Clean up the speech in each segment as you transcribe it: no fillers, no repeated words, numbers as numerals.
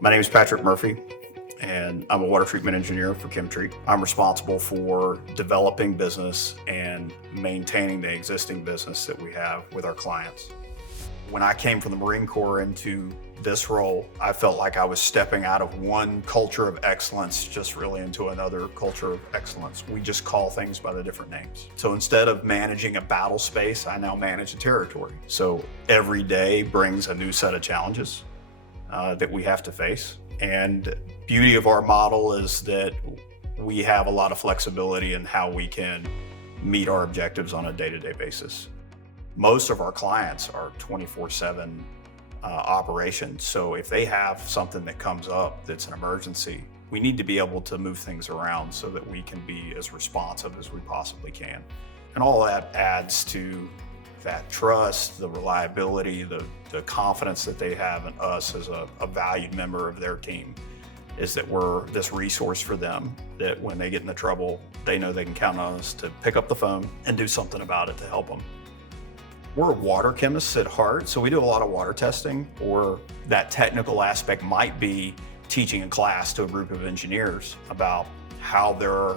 My name is Patrick Murphy, and I'm a water treatment engineer for ChemTreat. I'm responsible for developing business and maintaining the existing business that we have with our clients. When I came from the Marine Corps into this role, I felt like I was stepping out of one culture of excellence just really into another culture of excellence. We just call things by the different names. So instead of managing a battle space, I now manage a territory. So every day brings a new set of challenges that we have to face. And beauty of our model is that we have a lot of flexibility in how we can meet our objectives on a day-to-day basis. Most of our clients are 24/7 operations. So if they have something that comes up that's an emergency, we need to be able to move things around so that we can be as responsive as we possibly can. And all that adds to that trust, the reliability, the confidence that they have in us as a valued member of their team, is that we're this resource for them, that when they get into trouble, they know they can count on us to pick up the phone and do something about it to help them. We're water chemists at heart, so we do a lot of water testing, or that technical aspect might be teaching a class to a group of engineers about how their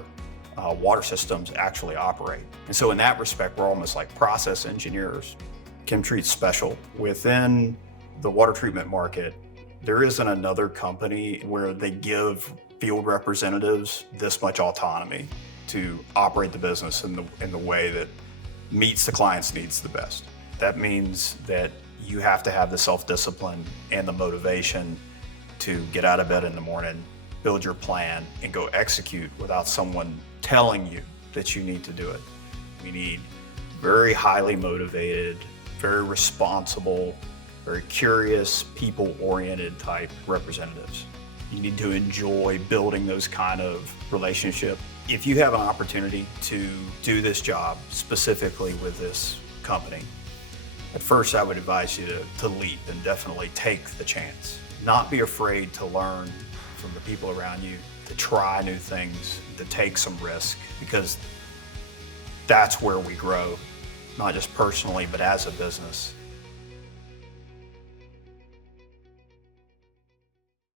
water systems actually operate. And so in that respect, we're almost like process engineers. ChemTreat's special. Within the water treatment market, there isn't another company where they give field representatives this much autonomy to operate the business in the way that meets the client's needs the best. That means that you have to have the self-discipline and the motivation to get out of bed in the morning, build your plan, and go execute without someone telling you that you need to do it. We need very highly motivated, very responsible, very curious, people-oriented type representatives. You need to enjoy building those kind of relationships. If you have an opportunity to do this job specifically with this company, at first I would advise you to leap and definitely take the chance. Not be afraid to learn from the people around you, to try new things, to take some risk, because that's where we grow, not just personally, but as a business.